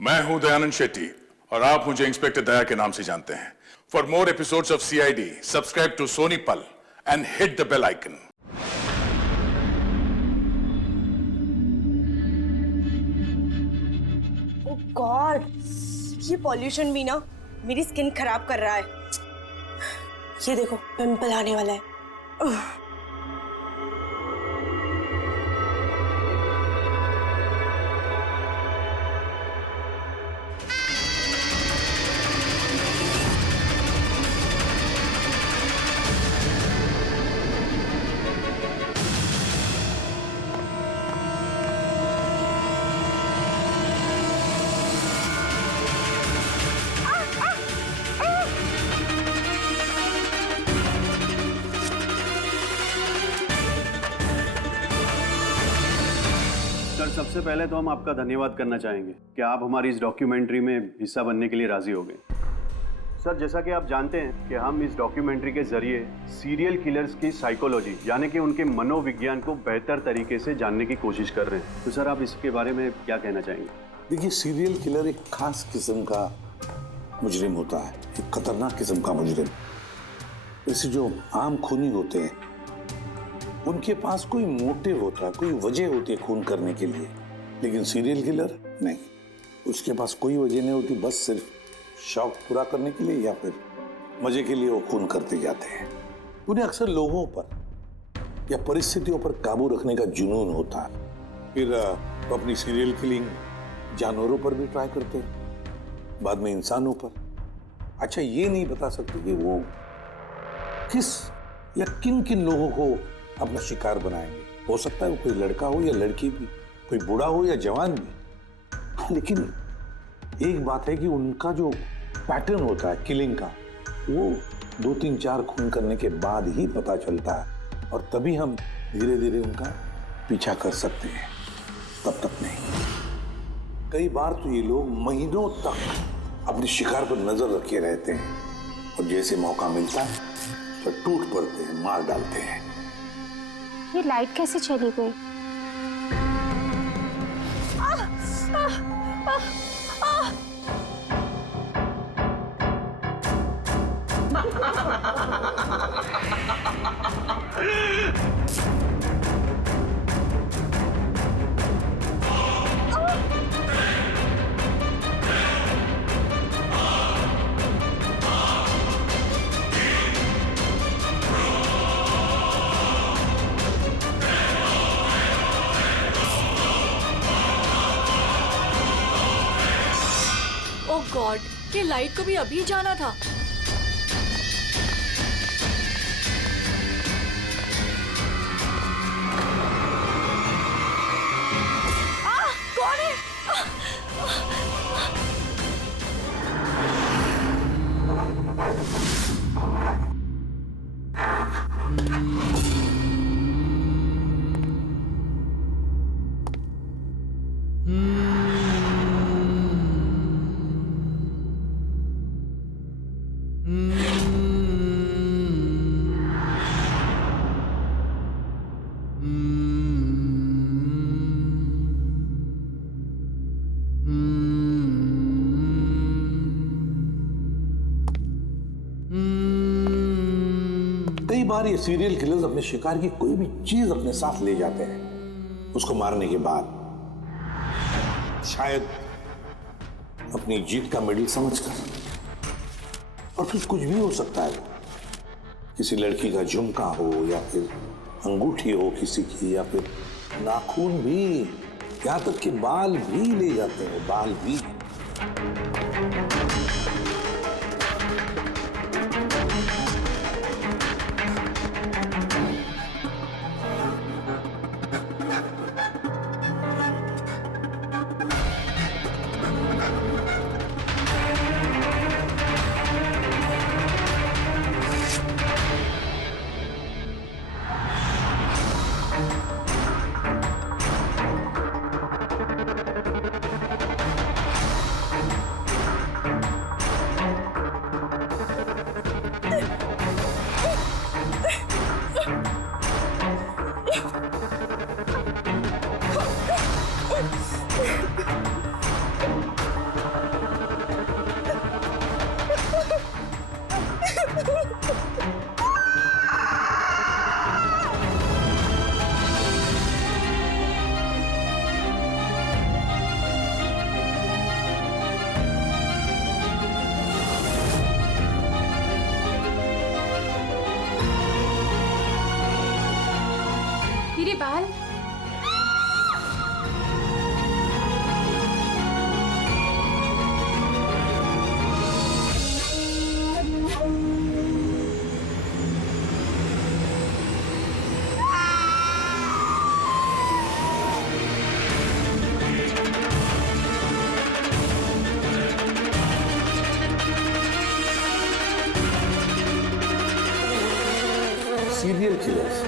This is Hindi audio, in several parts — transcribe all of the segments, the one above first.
मैं हूं दयानंद शेट्टी और आप मुझे इंस्पेक्टर दया के नाम से जानते हैं। For more episodes of CID, subscribe to Sony Pal and hit the bell icon. Oh god, ये पॉल्यूशन भी ना मेरी स्किन खराब कर रहा है। ये देखो पिंपल आने वाला है। सर, सबसे पहले तो हम आपका धन्यवाद करना चाहेंगे कि आप हमारी इस डॉक्यूमेंट्री में हिस्सा बनने के लिए राजी हो गए। सर, जैसा कि आप जानते हैं कि हम इस डॉक्यूमेंट्री के जरिए सीरियल किलर्स की साइकोलॉजी यानी कि उनके मनोविज्ञान को बेहतर तरीके से जानने की कोशिश कर रहे हैं। तो सर, आप इसके बारे में क्या कहना चाहेंगे? देखिए, सीरियल किलर एक खास किस्म का मुजरिम होता है, एक खतरनाक किस्म का मुजरिम। जैसे जो आम खूनी होते हैं उनके पास कोई मोटिव होता है, कोई वजह होती है खून करने के लिए, लेकिन सीरियल किलर नहीं, उसके पास कोई वजह नहीं होती, बस सिर्फ शौक पूरा करने के लिए या फिर मजे के लिए वो खून करते जाते हैं। उन्हें अक्सर लोगों पर या परिस्थितियों पर काबू रखने का जुनून होता है। फिर वो अपनी सीरियल किलिंग जानवरों पर भी ट्राई करते हैं, बाद में इंसानों पर। अच्छा, ये नहीं बता सकते कि वो किस या किन किन लोगों को अपना शिकार बनाएंगे। हो सकता है वो कोई लड़का हो या लड़की भी, कोई बूढ़ा हो या जवान भी। लेकिन एक बात है कि उनका जो पैटर्न होता है किलिंग का, वो 2-3-4 खून करने के बाद ही पता चलता है, और तभी हम धीरे धीरे उनका पीछा कर सकते हैं, तब तक नहीं। कई बार तो ये लोग महीनों तक अपने शिकार पर नजर रखे रहते हैं, और जैसे मौका मिलता है तो टूट पड़ते हैं, मार डालते हैं। ये लाइट कैसे चली गई? ओह गॉड, ये लाइट को भी अभी जाना था। कौन है? कई बार ये सीरियल किलर्स अपने शिकार की कोई भी चीज अपने साथ ले जाते हैं, उसको मारने के बाद शायद अपनी जीत का मेडल समझकर। और फिर कुछ भी हो सकता है, किसी लड़की का झुमका हो या फिर अंगूठी हो किसी की, या फिर नाखून भी, यहां तक कि बाल भी ले जाते हैं, बाल भी। मेरे बाल। सीरियल किलर्स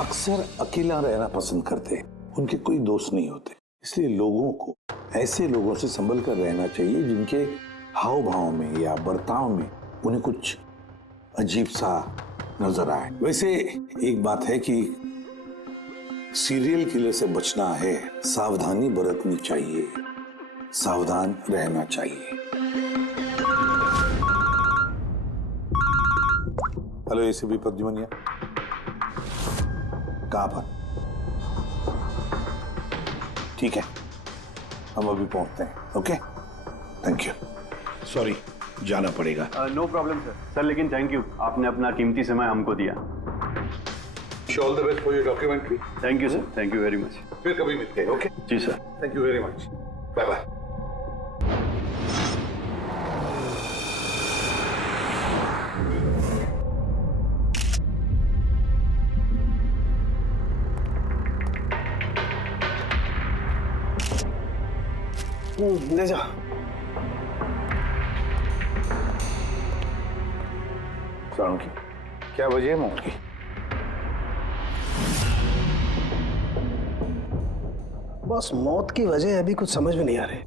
अक्सर अकेला रहना पसंद करते हैं। उनके कोई दोस्त नहीं होते, इसलिए लोगों को ऐसे लोगों से संभल कर रहना चाहिए जिनके हाव भाव में या बर्ताव में उन्हें कुछ अजीब सा नजर आए। वैसे एक बात है कि सीरियल किलर से बचना है, सावधानी बरतनी चाहिए, सावधान रहना चाहिए। हेलो एसीपी प्रद्युमनिया, कहाँ पर? ठीक है, हम अभी पहुंचते हैं। Okay, thank you. सॉरी, जाना पड़ेगा। No problem sir. सर लेकिन थैंक यू, आपने अपना कीमती समय हमको दिया। All the best for your documentary. Thank you sir, thank you very much. फिर कभी मिलते हैं। ओके जी sir. Thank you very much. Bye bye. ले जा। सारों की क्या वजह है मौत की? बस मौत की वजह अभी कुछ समझ में नहीं आ रही।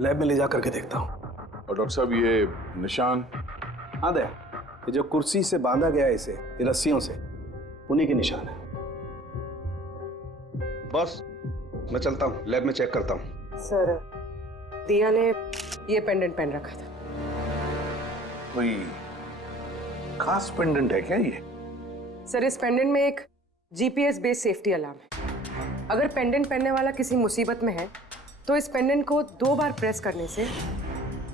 लैब में ले जा करके देखता हूँ। और डॉक्टर साहब ये निशान? हाँ दया, ये जो कुर्सी से बांधा गया है इसे, ये रस्सियों से, उन्हीं के निशान है। बॉस, मैं चलता हूँ, लैब में चेक करता हूँ। सर, दिया ने ये पेंडेंट पहन रखा था। कोई खास पेंडेंट है क्या ये? सर, इस पेंडेंट में एक जीपीएस बेस्ड सेफ्टी अलार्म है। अगर पेंडेंट पहनने वाला किसी मुसीबत में है तो इस पेंडेंट को 2 बार प्रेस करने से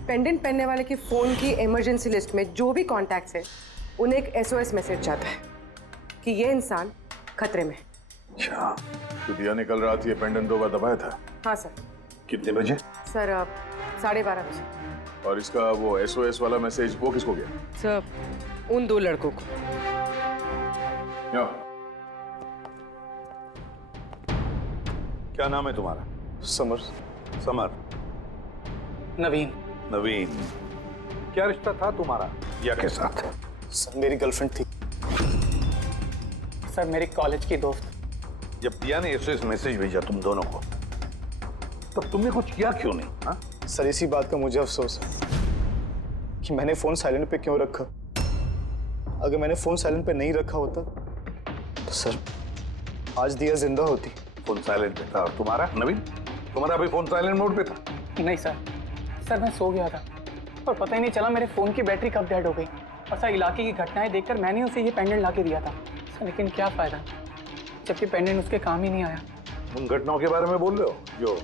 पेंडेंट पहनने वाले की फोन की इमरजेंसी लिस्ट में जो भी कॉन्टैक्ट्स है उन्हें एक SOS मैसेज जाता है कि ये इंसान खतरे में है। अच्छा, तो दिया ने कल रात ये पेंडेंट 2 बार दबाया था? हाँ सर। कितने बजे? सर, 12:30 बजे। और इसका वो SOS वाला मैसेज वो किसको गया? सर, उन 2 लड़कों को। क्या नाम है तुम्हारा? समर। समर। नवीन। नवीन। क्या रिश्ता था तुम्हारा या के साथ? सर, मेरी गर्लफ्रेंड थी। सर, मेरी कॉलेज की दोस्त। जब दिया ने SOS मैसेज भेजा तुम दोनों को, तब तुमने कुछ किया क्यों नहीं? हा? सर, इसी बात का मुझे अफसोस है कि मैंने फोन साइलेंट पे क्यों रखा। अगर मैंने फोन साइलेंट पे नहीं रखा होता तो सर आज दिया जिंदा होती। फोन साइलेंट पे था। और तुम्हारा नवीन? तुम्हारा भी फोन साइलेंट मोड पे था? नहीं सर, मैं सो गया था और पता ही नहीं चला मेरे फोन की बैटरी कब डेड हो गई। और सर, इलाके की घटनाएं देखकर मैंने उसे ये पेंडेंट ला के दिया था सर, लेकिन क्या फायदा जबकि पेंडेंट उसके काम ही नहीं आया। उन घटनाओं के बारे में बोल रहे हो जो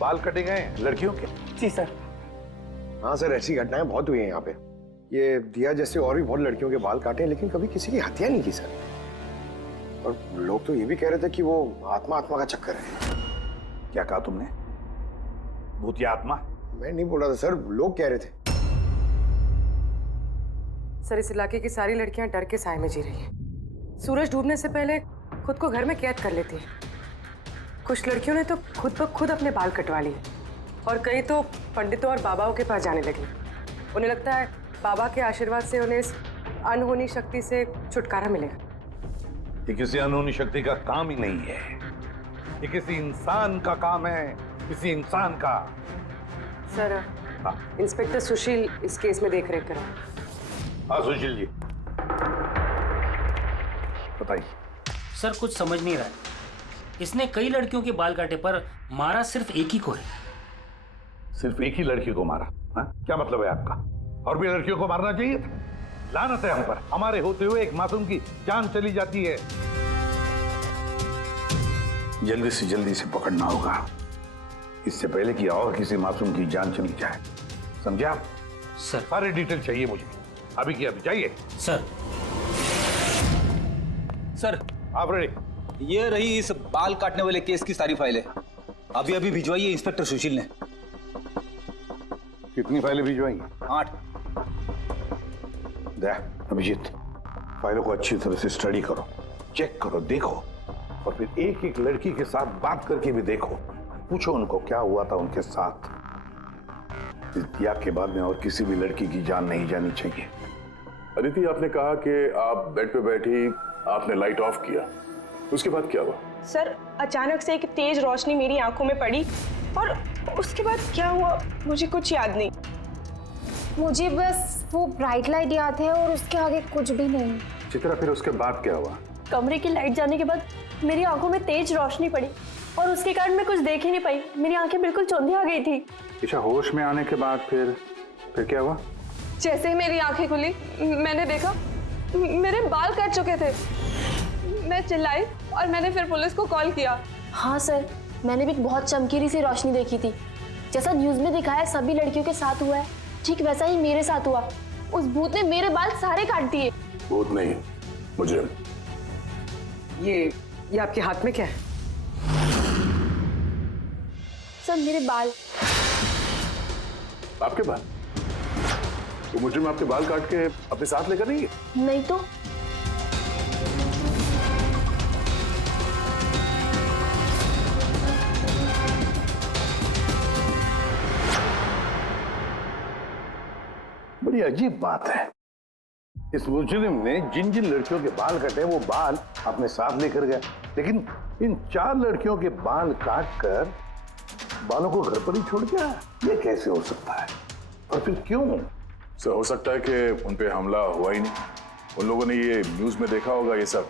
बाल कटे गए लड़कियों के? जी सर। हाँ सर, ऐसी घटनाएं बहुत हुई हैं यहाँ पे। ये दिया जैसे और भी बहुत लड़कियों के बाल काटे हैं, लेकिन कभी किसी की हत्या नहीं की सर। और लोग तो ये भी कह रहे थे कि वो आत्मा का चक्कर है। क्या कहा तुमने? भूत या आत्मा? मैं नहीं बोल रहा था सर, लोग कह रहे थे। सर, इस इलाके की सारी लड़कियां डर के साए में जी रही हैं। सूरज डूबने से पहले खुद को घर में कैद कर लेती हैं। कुछ लड़कियों ने तो खुद ब खुद अपने बाल कटवा लिए और कई तो पंडितों और बाबाओं के पास जाने लगी। उन्हें लगता है बाबा के आशीर्वाद से उन्हें इस अनहोनी शक्ति से छुटकारा मिलेगा। ये किसी अनहोनी शक्ति का काम ही नहीं है, ये किसी इंसान का काम है, किसी इंसान का। सर, इंस्पेक्टर सुशील इस केस में देख रेख करें। हाँ सुशील जी, बताइए। सर, कुछ समझ नहीं रहा है। इसने कई लड़कियों के बाल काटे पर मारा सिर्फ एक ही को है। सिर्फ एक ही लड़की को मारा? हा? क्या मतलब है आपका? और भी लड़कियों को मारना चाहिए था? लानत है हम पर, हमारे होते हुए एक मासूम की जान चली जाती है। जल्दी से पकड़ना होगा, इससे पहले कि और किसी मासूम की जान चली जाए। समझे आप? सर। सारे डिटेल चाहिए मुझे, अभी की अभी। जाइए। सर, सर आप रेडी? ये रही इस बाल काटने वाले केस की सारी फाइलें। अभी अभी भिजवाई है इंस्पेक्टर सुशील ने। कितनी फाइलें भिजवाई? 8। अभिजीत, फाइलों को अच्छी तरह से स्टडी करो, चेक करो, देखो, और फिर एक एक लड़की के साथ बात करके भी देखो। पूछो उनको क्या हुआ था उनके साथ। इस दिया के बाद में और किसी भी लड़की की जान नहीं जानी चाहिए। अदिति, आपने कहा कि आप बेड पे बैठी, आपने लाइट ऑफ किया, उसके बाद क्या हुआ? सर अचानक से एक तेज रोशनी मेरी आंखों में पड़ी और उसके बाद क्या हुआ मुझे कुछ याद नहीं। मुझे बस वो ब्राइट लाइट याद है और उसके आगे कुछ भी नहीं। चित्रा, फिर उसके बाद क्या हुआ? कमरे की लाइट जाने के बाद मेरी आंखों में तेज रोशनी पड़ी और उसके कारण मैं कुछ देख ही नहीं पाई। मेरी आंखें बिल्कुल चौंधी आ गई थी। ईशा, होश में आने के बाद फिर क्या हुआ? जैसे ही मेरी आंखें खुली मैंने देखा मेरे बाल कट चुके थे। मैं चिल्लाई और मैंने फिर पुलिस को कॉल किया। हाँ सर, मैंने भी बहुत चमकीली सी रोशनी देखी थी। जैसा न्यूज में दिखाया सभी लड़कियों के साथ हुआ है, ठीक वैसा ही मेरे साथ हुआ। उस भूत ने मेरे बाल सारे काट दिए। भूत नहीं, मुझे। ये आपके हाथ में क्या है? सर मेरे बाल। आपके बाल? वो मुजरिम आपके बाल काट के अपने साथ लेकर नहीं है? नहीं तो। बड़ी अजीब बात है, इस मुजरिम ने जिन जिन लड़कियों के बाल कटे वो बाल अपने साथ लेकर गया, लेकिन इन 4 लड़कियों के बाल काट कर बालों को घर पर ही छोड़ गया। ये कैसे हो सकता है और फिर क्यों? सर, हो सकता है कि उन पे हमला हुआ ही नहीं। उन लोगों ने ये न्यूज में देखा होगा ये सब,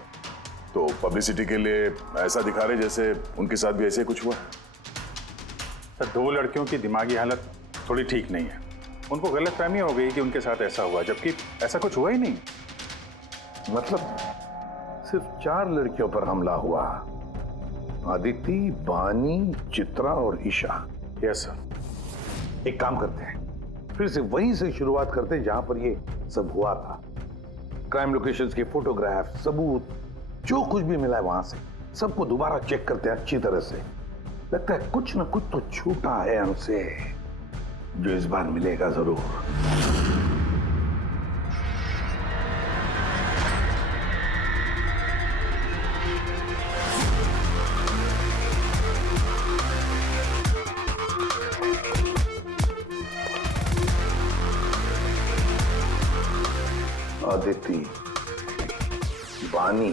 तो पब्लिसिटी के लिए ऐसा दिखा रहे जैसे उनके साथ भी ऐसे कुछ हुआ। सर, 2 लड़कियों की दिमागी हालत थोड़ी ठीक नहीं है। उनको गलतफहमी हो गई कि उनके साथ ऐसा हुआ, जबकि ऐसा कुछ हुआ ही नहीं। मतलब सिर्फ 4 लड़कियों पर हमला हुआ? अदिति, बानी, चित्रा और ईशा। Yes sir. एक काम करते हैं, फिर से वहीं से शुरुआत करते हैं जहां पर ये सब हुआ था। क्राइम लोकेशंस के फोटोग्राफ, सबूत, जो कुछ भी मिला है वहां से सबको दोबारा चेक करते हैं अच्छी तरह से। लगता है कुछ ना कुछ तो छूटा है हमसे, जो इस बार मिलेगा जरूर। अदिति, बानी,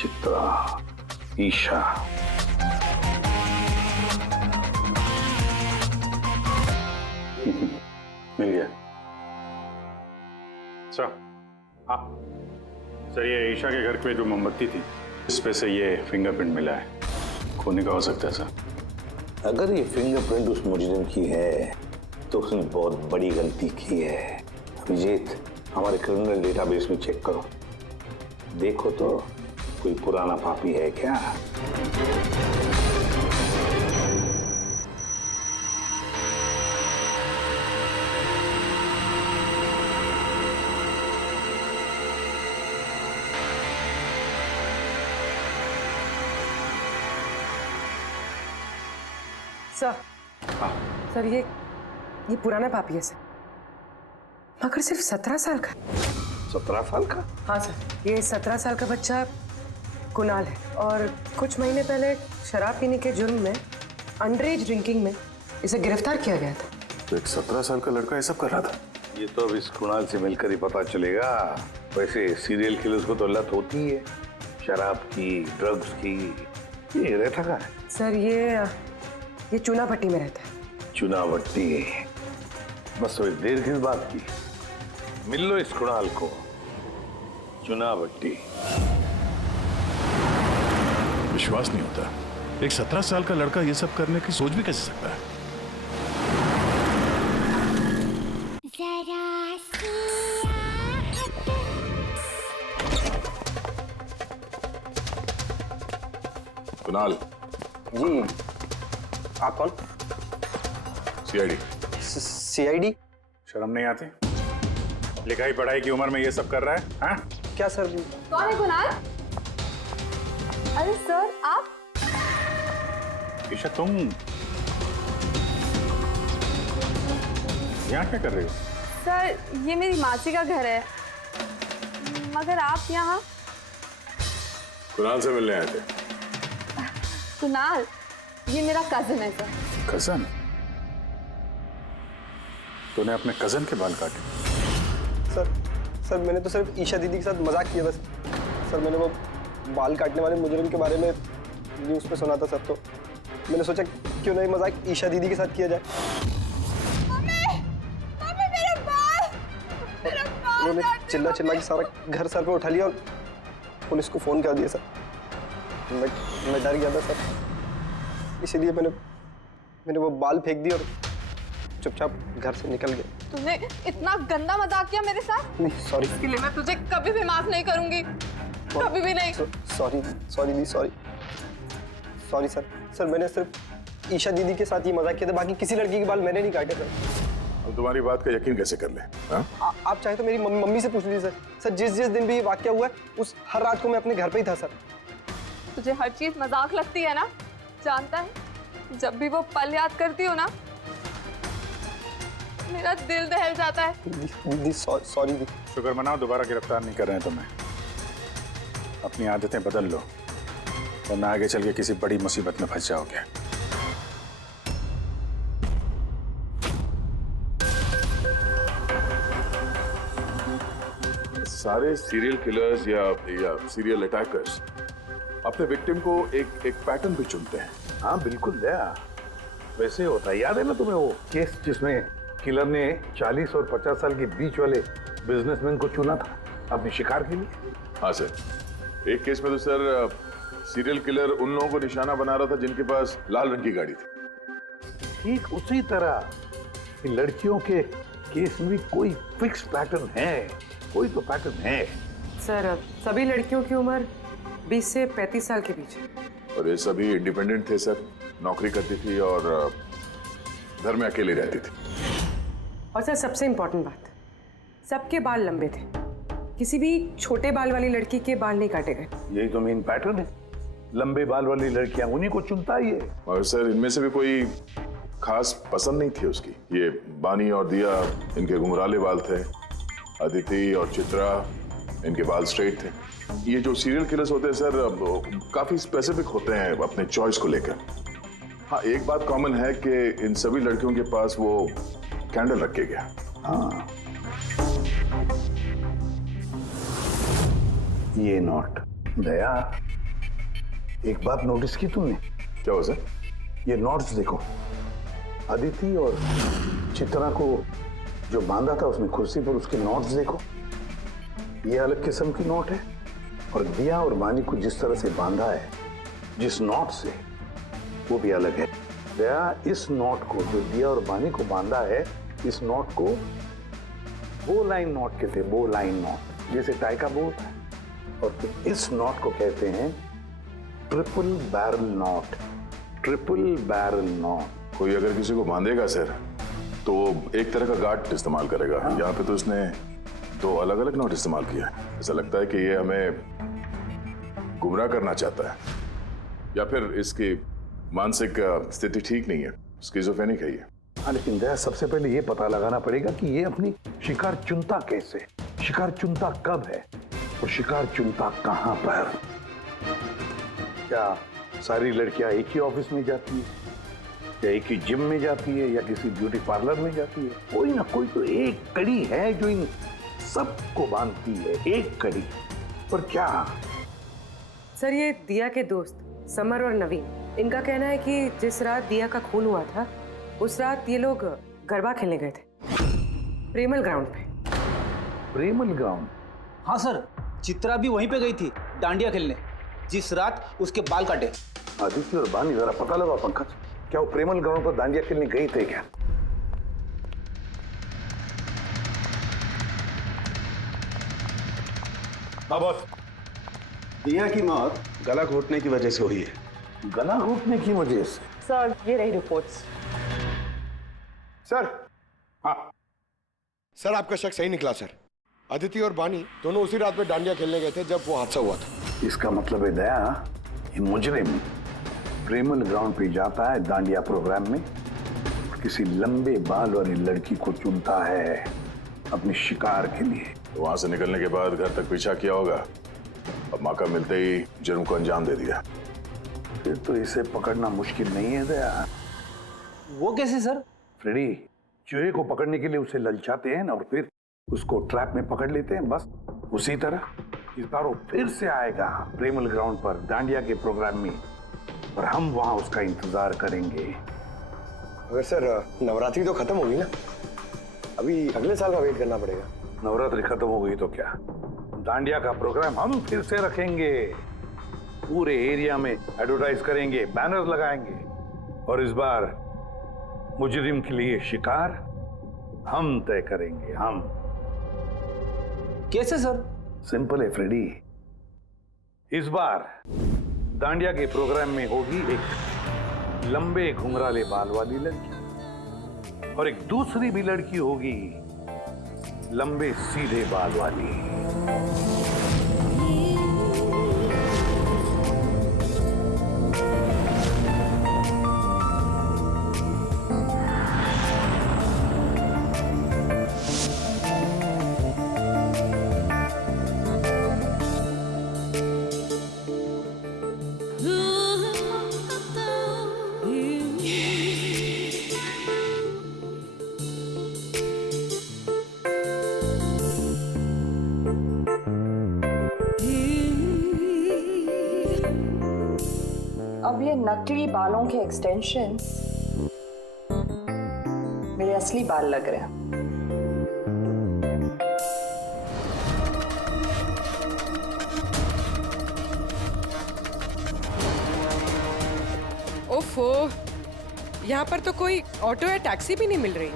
चित्रा, ईशा। मिल गया। सर, हाँ सर, ये ईशा के घर पे जो मोमबत्ती थी इस पे से ये फिंगरप्रिंट मिला है। खोने का हो सकता है सर। अगर ये फिंगरप्रिंट उस मुजरिम की है तो उसने बहुत बड़ी गलती की है। अभिजीत, हमारे क्रिमिनल डेटाबेस में चेक करो, देखो तो कोई पुराना पापी है क्या? सर ये पुराना पापी है सर, मगर सिर्फ 17 साल का। 17 साल का? हाँ सर, ये 17 साल का बच्चा कुणाल है और कुछ महीने पहले शराब पीने के जुर्म में, अंडर एज ड्रिंकिंग में इसे गिरफ्तार किया गया था। तो एक 17 साल का लड़का ये सब कर रहा था? ये तो अब इस कुणाल से मिलकर ही पता चलेगा। वैसे सीरियल किलर्स को तो लत होती है शराब की, ड्रग्स की। ये रहता कहाँ है? सर ये चूना भट्टी में रहता है। चूना भट्टी? बस तो देर किस बात की, मिल लो इस कुणाल को। चूना भट्टी। विश्वास नहीं होता, एक 17 साल का लड़का ये सब करने की सोच भी कैसे सकता है? कुणाल जी, आप कौन? सीआईडी। सीआईडी? शर्म नहीं आती? लिखाई पढ़ाई की उम्र में ये सब कर रहा है? हाँ? क्या सर? कौन है कुणाल? अरे सर आप? ईशा तुम यहाँ क्या कर रही हो? सर ये मेरी मासी का घर है, मगर आप यहाँ? कुणाल से मिलने आए थे। कुणाल ये मेरा कजिन है सर। कजन? तूने अपने कजन के बाल काटे? सर मैंने तो सिर्फ ईशा दीदी के साथ मजाक किया था सर। मैंने वो बाल काटने वाले मुजरिम के बारे में न्यूज़ पे सुना था सर, तो मैंने सोचा क्यों नहीं मजाक ईशा दीदी के साथ किया जाए। उन्होंने चिल्ला के सारा घर सर पे उठा लिया और पुलिस को फोन कर दिया सर। मैं डर गया था सर, इसीलिए मैंने वो बाल फेंक दिए और चुपचाप घर से निकल गया। तूने इतना गंदा मजाक किया मेरे साथ? नहीं सॉरी। इसके लिए मैं तुझे कभी भी माफ नहीं करूंगी, कभी भी नहीं। सॉरी दी, सॉरी सर। मैंने सिर्फ ईशा दीदी के साथ ही मजाक किया था, बाकी किसी लड़की के बाल मैंने नहीं काटे सर। अब तुम्हारी बात का यकीन कैसे कर ले? आप चाहे तो मेरी मम्मी से पूछ लीजिए सर। जिस दिन भी ये वाकया हुआ है उस हर रात को मैं अपने घर पे ही था सर। तुझे हर चीज मजाक लगती है ना? जानता है जब भी वो पल याद करती हो ना मेरा दिल दहल जाता है। दीदी सॉरी दी। शुक्र मनाओ दोबारा गिरफ्तार नहीं कर रहे हैं तुम्हें। अपनी आदतें बदल लो वरना आगे चल के किसी बड़ी मुसीबत में फंस जाओगे। सारे सीरियल किलर्स या सीरियल अटैकर्स अपने विक्टिम को एक पैटर्न भी चुनते हैं। हाँ बिल्कुल दया, वैसे होता है। याद है ना तुम्हें वो केस जिसमें किलर ने 40 और 50 साल के बीच वाले बिजनेसमैन को चुना था अपने शिकार के लिए? हाँ सर, एक केस में तो सर सीरियल किलर उन लोगों को निशाना बना रहा था जिनके पास लाल रंग की गाड़ी थी। ठीक उसी तरह लड़कियों के केस में कोई फिक्स पैटर्न है, कोई तो पैटर्न है। सर सभी लड़कियों की उम्र 20 से 35 साल के बीच है। और ये सभी इंडिपेंडेंट थे सर, नौकरी करती थी और घर में अकेले रहती थी। और सर सबसे इम्पोर्टेंट बात, सबके बाल लंबे थे, किसी भी छोटे बाल वाली लड़की के बाल नहीं काटे गए। यही तो मेन पैटर्न है, लंबे बाल वाली लड़कियां उन्हीं को चुनता ही है। और सर इनमें से भी कोई खास पसंद नहीं थी उसकी। ये बानी और दिया, इनके घुंघराले बाल थे। अदिति और चित्रा, इनके बाल स्ट्रेट थे। ये जो सीरियल किलर्स होते हैं सर काफी स्पेसिफिक होते हैं अपने चॉइस को लेकर। हाँ एक बात कॉमन है कि इन सभी लड़कियों के पास वो कैंडल रख के गया। हाँ ये नोट दया, एक बात नोटिस की तुमने? क्या हो सर? ये नोट्स देखो, अदिति और चित्रा को जो बांधा था उसने कुर्सी पर, उसके नोट्स देखो, ये अलग किस्म की नोट है। और दिया और बानी को जिस तरह से बांधा है जिस नोट से, वो भी अलग है। दया इस नोट को, जो दिया और बानी को बांधा है, इस नोट को बो लाइन नोट कहते हैं। बो लाइन नोट जैसे टाई का बो होता है, और इस नोट को कहते हैं triple barrel note. Triple barrel note. कोई अगर किसी को बांधेगा सर तो एक तरह का गार्ड इस्तेमाल करेगा। हाँ। यहाँ पे तो इसने 2 अलग अलग नोट इस्तेमाल किया है। ऐसा लगता है कि ये हमें गुमराह करना चाहता है, या फिर इसकी मानसिक स्थिति ठीक नहीं है, स्किज़ोफ्रेनिक है ये। हाँ लेकिन दया सबसे पहले ये पता लगाना पड़ेगा कि ये अपनी शिकार चुनता कैसे, शिकार चुनता कब है और शिकार चुनता कहाँ पर। क्या सारी लड़कियां एक ही ऑफिस में जाती है, या एक ही जिम में जाती है, या किसी ब्यूटी पार्लर में जाती है? कोई ना कोई तो एक कड़ी है जो इन सबको बांधती है, एक कड़ी। पर क्या? सर ये दिया के दोस्त समर और नवीन, इनका कहना है कि जिस रात दिया का खून हुआ था उस रात ये लोग गरबा खेलने गए थे प्रेमल ग्राउंड पे। प्रेमल ग्राउंड? हाँ सर, चित्रा भी वहीं पे गई थी डांडिया खेलने जिस रात उसके बाल काटे। आदित्य और बानी जरा पता लगा पंकज, क्या वो प्रेमल ग्राउंड पर डांडिया खेलने गई थे क्या? हाँ बॉस, दिया की मौत गला घोटने की वजह से हुई है। गला घोटने की वजह से? सर ये रही रिपोर्ट्स। सर, हाँ सर, आपका शक सही निकला सर। अदिति और बानी दोनों उसी रात में डांडिया खेलने गए थे जब वो हादसा हुआ था। इसका मतलब है दया, ये मुजरिम प्रेमल ग्राउंड पे जाता है डांडिया प्रोग्राम में, किसी लंबे बाल वाली लड़की को चुनता है अपने शिकार के लिए। तो वहां से निकलने के बाद घर तक पीछा किया होगा, अब मौका मिलते ही जुर्म को अंजाम दे दिया। फिर तो इसे पकड़ना मुश्किल नहीं है दया। वो कैसे सर? फ्रेडी, चूहे को पकड़ने के लिए उसे ललचाते हैं और फिर उसको ट्रैप में पकड़ लेते हैं, बस उसी तरह इस बार वो फिर से आएगा प्रेमल ग्राउंड पर डांडिया के प्रोग्राम में, और हम वहां उसका इंतजार करेंगे। अगर सर नवरात्रि तो खत्म होगी ना, अभी अगले साल का वेट करना पड़ेगा। नवरात्रि खत्म हो गई तो क्या, डांडिया का प्रोग्राम हम फिर से रखेंगे, पूरे एरिया में एडवर्टाइज करेंगे, बैनर लगाएंगे, और इस बार मुजरिम के लिए शिकार हम तय करेंगे। हम कैसे सर? सिंपल है फ्रेडी, इस बार डांडिया के प्रोग्राम में होगी एक लंबे घुंघराले बाल वाली लड़की, और एक दूसरी भी लड़की होगी लंबे सीधे बाल वाली। अब ये नकली बालों के एक्सटेंशंस मेरे असली बाल लग रहे हैं। ओफो, यहाँ पर तो कोई ऑटो या टैक्सी भी नहीं मिल रही।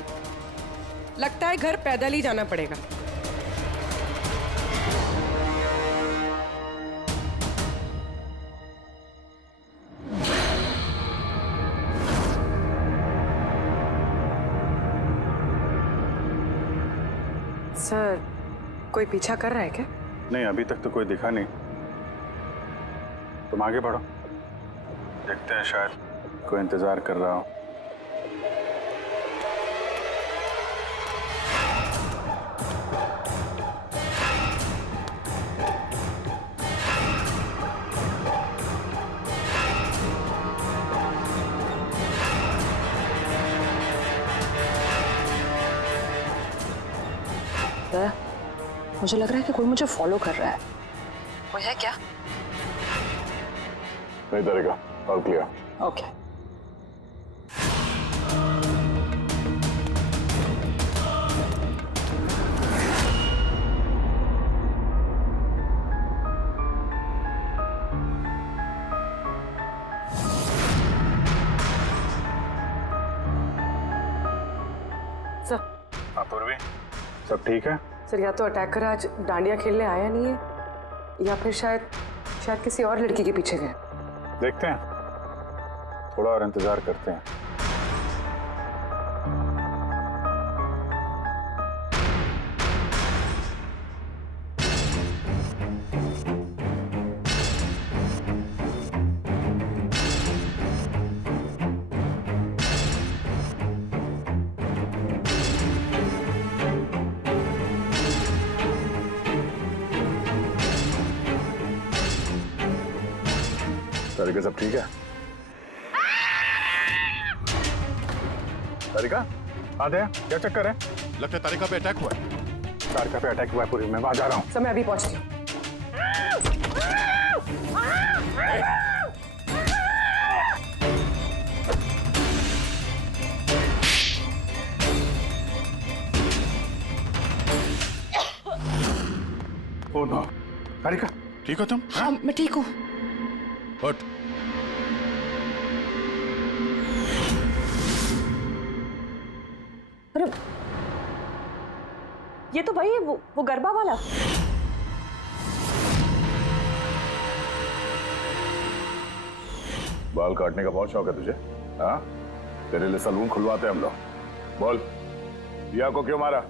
लगता है घर पैदल ही जाना पड़ेगा। सर, कोई पीछा कर रहा है क्या? नहीं, अभी तक तो कोई दिखा नहीं। तुम आगे बढ़ो, देखते हैं, शायद कोई इंतजार कर रहा हो। मुझे लग रहा है कि कोई मुझे फॉलो कर रहा है। कोई है क्या? नहीं डरेगा, ऑल क्लियर। ओके। सर, पूर्वी, सब ठीक है? सर, या तो अटैकर आज डांडिया खेलने आया नहीं है, या फिर शायद किसी और लड़की के पीछे गए। देखते हैं, थोड़ा और इंतजार करते हैं। तारिका, सब ठीक है? तारिका, आते हैं, क्या चक्कर है? लगता है तारिका पे अटैक हुआ है। तारिका पे अटैक हुआ है पूरी, मैं वहां जा रहा हूँ। सर, मैं अभी पहुंचती हूँ। ओह नो, तारिका, ठीक हो तुम? हाँ, मैं ठीक हूँ। बट अरे, ये तो भाई वो गरबा वाला। बाल काटने का बहुत शौक है तुझे? हाँ, तेरे लिए सलून खुलवाते हैं हम लोग। बोल, दिया को क्यों मारा?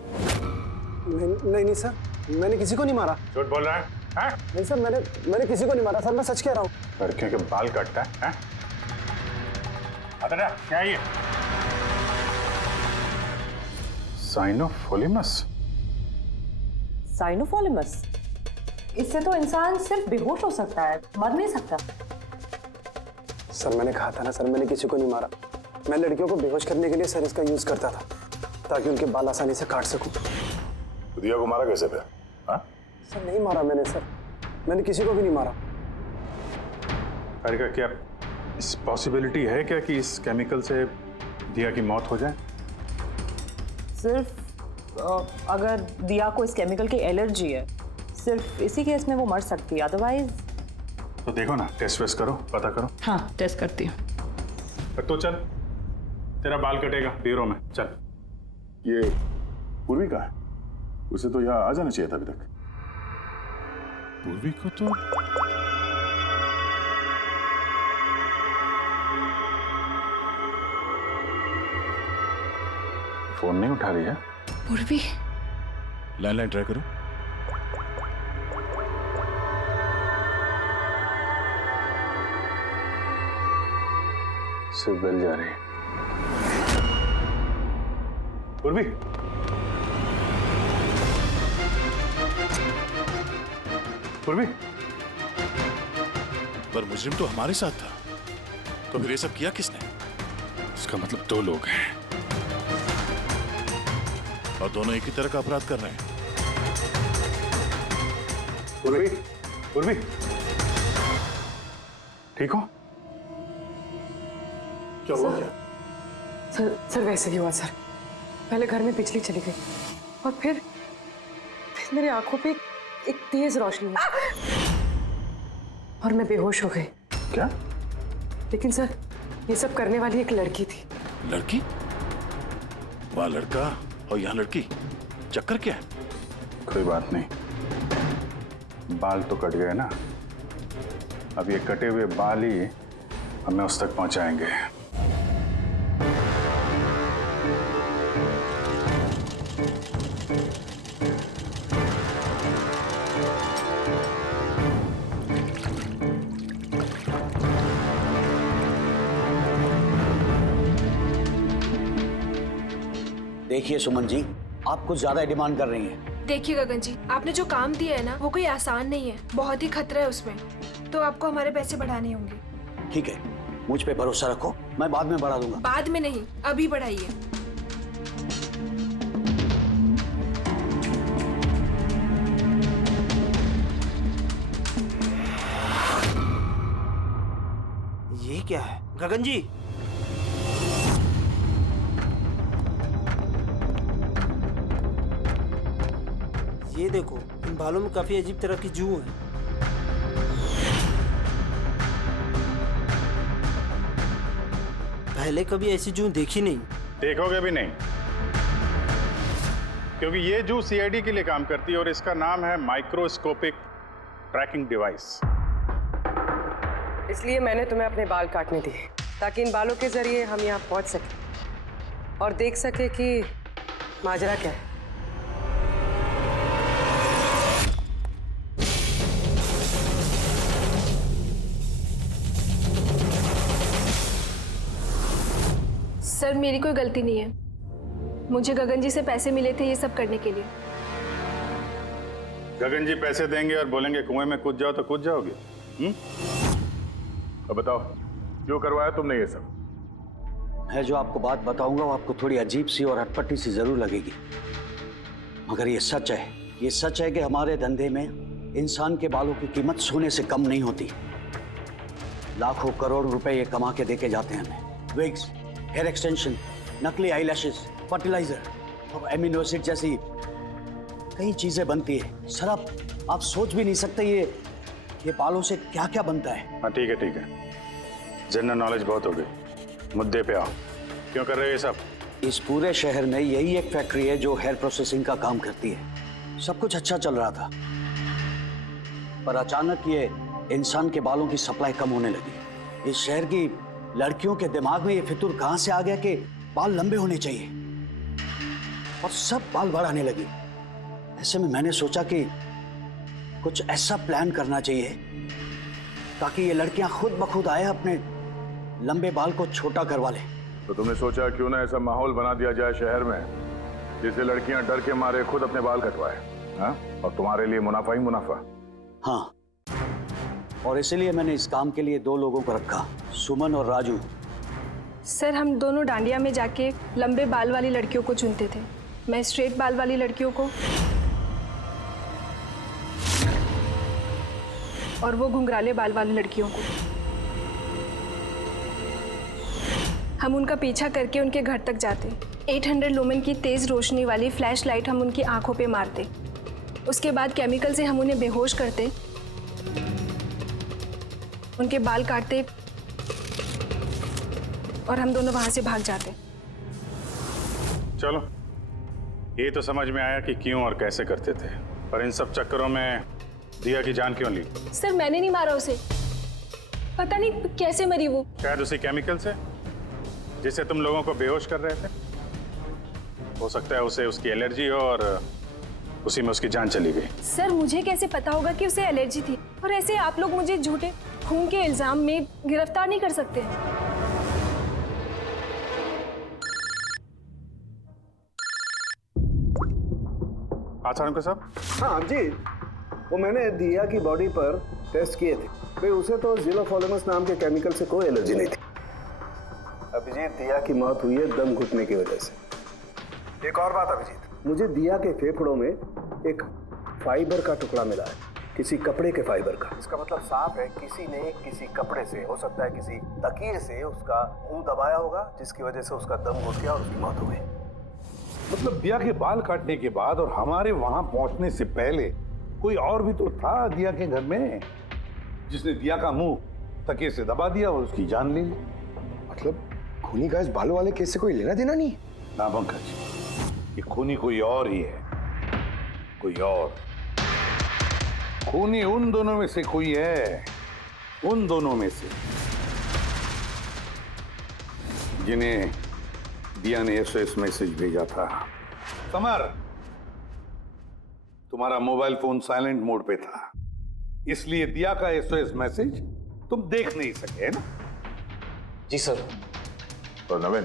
नहीं सर, मैंने किसी को नहीं मारा। झूठ बोल रहा है? हाँ? नहीं सर, मैंने किसी को नहीं मारा सर, मैं सच कह रहा हूँ। लड़कियों के बाल काटता है? हाँ? क्या है ये? साइनोफोलिमस? साइनोफॉलिमस? इससे तो इंसान सिर्फ बेहोश हो सकता है, मर नहीं सकता। सर मैंने कहा था ना सर, मैंने किसी को नहीं मारा। मैं लड़कियों को बेहोश करने के लिए सर इसका यूज करता था ताकि उनके बाल आसानी से काट सकूं। तो दिया को मारा कैसे फिर? हाँ? सर नहीं मारा मैंने सर, मैंने किसी को भी नहीं मारा। का क्या इस पॉसिबिलिटी है क्या कि इस केमिकल से दिया की मौत हो जाए? सिर्फ अगर दिया को इस केमिकल की एलर्जी है, सिर्फ इसी केस में वो मर सकती है, अदरवाइज। तो देखो ना, टेस्ट वेस्ट करो, पता करो। हाँ, टेस्ट करती हूँ। तो चल, तेरा बाल कटेगा ब्यूरो में, चल। ये पूर्वी का है, उसे तो यहाँ आ जाना चाहिए था अभी तक। पूर्वी को तो फोन नहीं उठा रही है। पूर्वी, लैंडलाइन ट्राई करो। सिर्फ बेल जा रही है। पूर्वी, पूर्वी। पर मुजरिम तो हमारे साथ था, तो फिर ये सब किया किसने? इसका मतलब दो लोग हैं और दोनों एक ही तरह का अपराध कर रहे हैं। पूर्वी, पूर्वी, ठीक हो? क्या हुआ? क्या? सर वैसे ही हुआ सर। पहले घर में बिजली चली गई और फिर मेरी आंखों पे एक तेज रोशनी आई और मैं बेहोश हो गई। क्या? लेकिन सर ये सब करने वाली एक लड़की थी। लड़की? वहाँ लड़का और यहाँ लड़की, चक्कर क्या है? कोई बात नहीं, बाल तो कट गए ना। अब ये कटे हुए बाल ही हमें उस तक पहुंचाएंगे। देखिए सुमन जी, आप कुछ ज्यादा डिमांड कर रही हैं। देखिए गगन जी, आपने जो काम दिया है ना, वो कोई आसान नहीं है, बहुत ही खतरा है उसमें, तो आपको हमारे पैसे बढ़ाने होंगे। ठीक है, मुझ पे भरोसा रखो, मैं बाद में बढ़ा दूंगा। बाद में नहीं, अभी बढ़ाइए। ये क्या है गगन जी? ये देखो, इन बालों में काफी अजीब तरह की जू है। पहले कभी ऐसी जू देखी नहीं। देखोगे भी नहीं, क्योंकि ये जू सीआईडी के लिए काम करती है और इसका नाम है माइक्रोस्कोपिक ट्रैकिंग डिवाइस। इसलिए मैंने तुम्हें अपने बाल काटने दिए ताकि इन बालों के जरिए हम यहाँ पहुंच सके और देख सके कि माजरा क्या है। सर मेरी कोई गलती नहीं है, मुझे गगन जी से पैसे मिले थे ये सब करने के लिए। गगन जी पैसे देंगे और बोलेंगे कुएं में कूद जाओ तो कूद जाओगे? अब बताओ, क्यों करवाया तुमने ये सब? मैं जो आपको बात बताऊंगा वो आपको थोड़ी अजीब सी और अटपटी सी जरूर लगेगी, मगर ये सच है। ये सच है कि हमारे धंधे में इंसान के बालों की कीमत सोने से कम नहीं होती। लाखों करोड़ रुपए ये कमा के देके जाते हैं हमें। विग्स, हेयर एक्सटेंशन, नकली आईलैशेस, फर्टिलाइजर और एमिनो एसिड जैसी कई चीजें बनती है। सर आप सोच भी नहीं सकते ये बालों से क्या क्या बनता है। हाँ ठीक है ठीक है, जनरल नॉलेज बहुत हो गई, मुद्दे पे आओ। क्यों कर रहे हो ये सब? इस पूरे शहर में यही एक फैक्ट्री है जो हेयर प्रोसेसिंग का काम करती है। सब कुछ अच्छा चल रहा था, पर अचानक ये इंसान के बालों की सप्लाई कम होने लगी। इस शहर की लड़कियों के दिमाग में ये फितूर कहां से आ गया कि बाल लंबे होने चाहिए, और सब बाल बढ़ाने लगी। ऐसे में मैंने सोचा कि कुछ ऐसा प्लान करना चाहिए ताकि ये लड़कियां खुद ब खुद आए अपने लंबे बाल को छोटा करवा लें। तो तुमने सोचा क्यों ना ऐसा माहौल बना दिया जाए शहर में जिससे लड़कियां डर के मारे खुद अपने बाल कटवाए, हाँ? और तुम्हारे लिए मुनाफा ही मुनाफा। हाँ, और इसीलिए मैंने इस काम के लिए 2 लोगों को रखा, सुमन और राजू। सर हम दोनों डांडिया में जाके लंबे बाल वाली लड़कियों को चुनते थे। मैं स्ट्रेट बाल वाली लड़कियों को और वो घुंघराले बाल वाली लड़कियों को। हम उनका पीछा करके उनके घर तक जाते। 800 लुमेन की तेज रोशनी वाली फ्लैश लाइट हम उनकी आंखों पे मारते। उसके बाद केमिकल से हम उन्हें बेहोश करते, उनके बाल काटते और हम दोनों वहां से भाग जाते। चलो, ये तो समझ में आया कि क्यों और कैसे करते थे, पर इन सब चक्करों में दिया की जान क्यों ली? सर मैंने नहीं मारा उसे, पता नहीं कैसे मरी वो। शायद उसी केमिकल से जिससे तुम लोगों को बेहोश कर रहे थे। हो सकता है उसे उसकी एलर्जी हो और उसी में उसकी जान चली गई। सर मुझे कैसे पता होगा कि उसे एलर्जी थी? और ऐसे आप लोग मुझे झूठे खून के इल्जाम में गिरफ्तार नहीं कर सकते। आचार्य साहब। हाँ जी, वो मैंने दिया की बॉडी पर टेस्ट किए थे। भाई उसे तो जिलोफॉलेमस नाम के केमिकल से कोई एलर्जी नहीं थी। अभिजीत, दिया की मौत हुई है दम घुटने की वजह से। एक और बात अभिजीत, मुझे दिया के फेफड़ों में एक फाइबर का टुकड़ा मिला है, किसी कपड़े के फाइबर का। इसका मतलब साफ है किसी ने किसी कपड़े से, हो सकता है किसी तकिए से, उसका मुंह दबाया होगा जिसकी वजह से उसका दम घुट गया और उसकी मौत हो गई। मतलब दिया के बाल काटने के बाद और हमारे वहां पहुंचने से पहले कोई और भी तो था दिया के घर में जिसने दिया का मुंह तकिए से दबा दिया और उसकी जान ले ली। मतलब खूनी का इस बालों वाले केस से कोई लेना देना नहीं? ना पंकज, ये खूनी कोई और ही है, कोई और। खूनी उन दोनों में से कोई है, उन दोनों में से जिन्हें दिया ने एसओएस मैसेज भेजा था। समर, तुम्हारा मोबाइल फोन साइलेंट मोड पे था, इसलिए दिया का एसओएस मैसेज तुम देख नहीं सके, है ना? जी सर। और नवीन,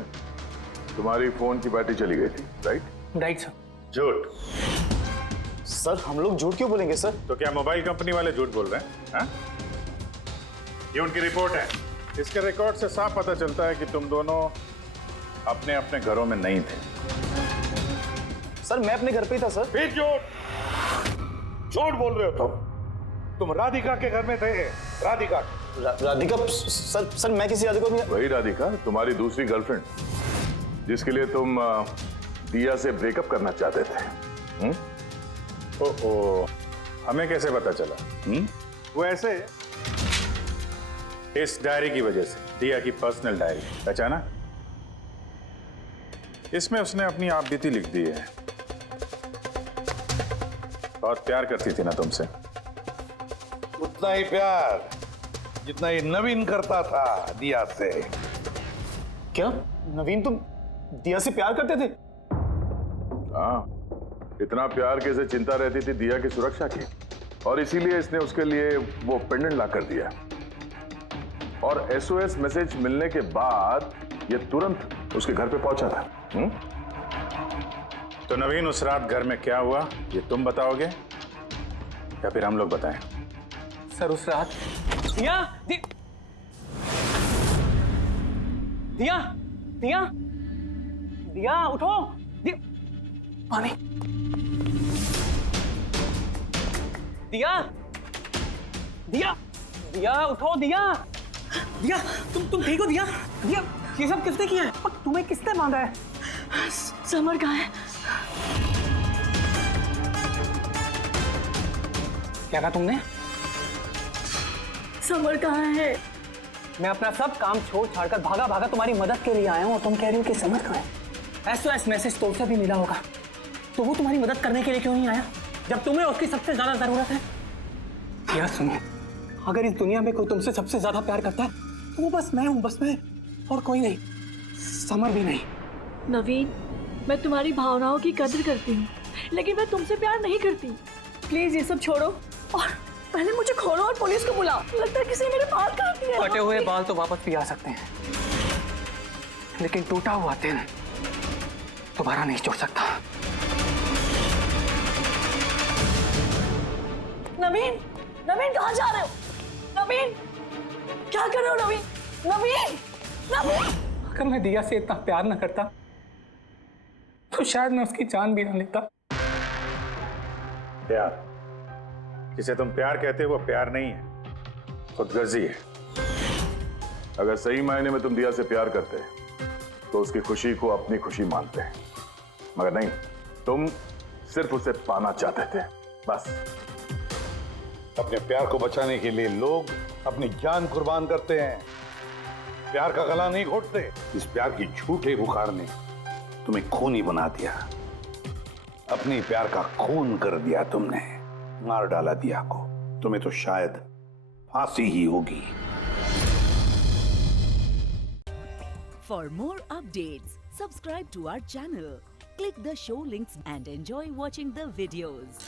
तुम्हारी फोन की बैटरी चली गई थी, राइट? Right sir. झूठ। सर हम लोग झूठ क्यों बोलेंगे सर? तो क्या मोबाइल कंपनी वाले झूठ बोल रहे हैं? हाँ? ये उनकी रिपोर्ट है। इसके रिकॉर्ड से साफ पता चलता है कि तुम दोनों अपने अपने घरों में नहीं थे। सर मैं अपने घर पे ही था सर। फिर झूठ बोल रहे हो तुम राधिका के घर में थे। राधिका राधिका सर मैं किसी राधिका नहीं। वही राधिका, तुम्हारी दूसरी गर्लफ्रेंड, जिसके लिए तुम दिया से ब्रेकअप करना चाहते थे। ओहो, हमें कैसे पता चला? वो ऐसे, इस डायरी की वजह से, दिया की पर्सनल डायरी, पहचाना? इसमें उसने अपनी आप बीती लिख दी है। बहुत प्यार करती थी ना तुमसे। उतना ही प्यार जितना ये नवीन करता था दिया से। क्या नवीन तुम दिया से प्यार करते थे? हाँ, इतना प्यार कि इसे चिंता रहती थी दिया की सुरक्षा की, और इसीलिए इसने उसके लिए वो पेंडेंट ला कर दिया। और एसओएस मैसेज मिलने के बाद ये तुरंत उसके घर पे पहुंचा था। तो नवीन, उस रात घर में क्या हुआ ये तुम बताओगे या फिर हम लोग बताएं? सर उस रात दिया दिया दिया दिया उठो। दिया पानी। दिया दिया दिया उठो। दिया दिया तुम ठीक हो? दिया दिया ये सब किसने किया है? तुम्हें किसने बांधा है? समर कहाँ है? क्या कहा तुमने? समर कहाँ है? मैं अपना सब काम छोड़ छाड़कर भागा भागा तुम्हारी मदद के लिए आया हूँ और तुम कह रही हो कि समर कहाँ है? एसओएस मैसेज तो उसे भी मिला होगा, तो वो तुम्हारी मदद करने के लिए क्यों नहीं आया जब तुम्हें उसकी सबसे ज्यादा जरूरत है? यार सुनो, अगर इस दुनिया में कोई तुमसे सबसे ज्यादा प्यार करता है तो वो बस मैं हूँ, बस मैं, और कोई नहीं, समर भी नहीं। नवीन, मैं तुम्हारी भावनाओं की कदर करती हूँ, लेकिन मैं तुमसे प्यार नहीं करती। प्लीज ये सब छोड़ो और पहले मुझे खोलो और पुलिस को बुलाओ। लगता है किसी ने मेरे बाल काट दिए। कटे हुए बाल तो वापस भी आ सकते हैं, लेकिन टूटा हुआ दिल दोबारा नहीं जुड़ सकता। नवीन, नवीन कहाँ जा रहे हो? नवीन, क्या कर रहे हो नवीन? नवीन, नवीन। अगर मैं दिया से इतना प्यार न करता तो शायद मैं उसकी जान भी न लेता। प्यार जिसे तुम प्यार कहते हो वो प्यार नहीं है, खुदगर्जी है। अगर सही मायने में तुम दिया से प्यार करते तो उसकी खुशी को अपनी खुशी मानते, मगर नहीं, तुम सिर्फ उसे पाना चाहते थे, बस। अपने प्यार को बचाने के लिए लोग अपनी जान कुर्बान करते हैं, प्यार का गला नहीं घोटते। इस प्यार की झूठे बुखार ने तुम्हें खूनी बना दिया, अपनी प्यार का खून कर दिया तुमने, मार डाला दिया को। तुम्हें तो शायद फांसी ही होगी। For more updates, subscribe to our channel, click the show links and enjoy watching the videos.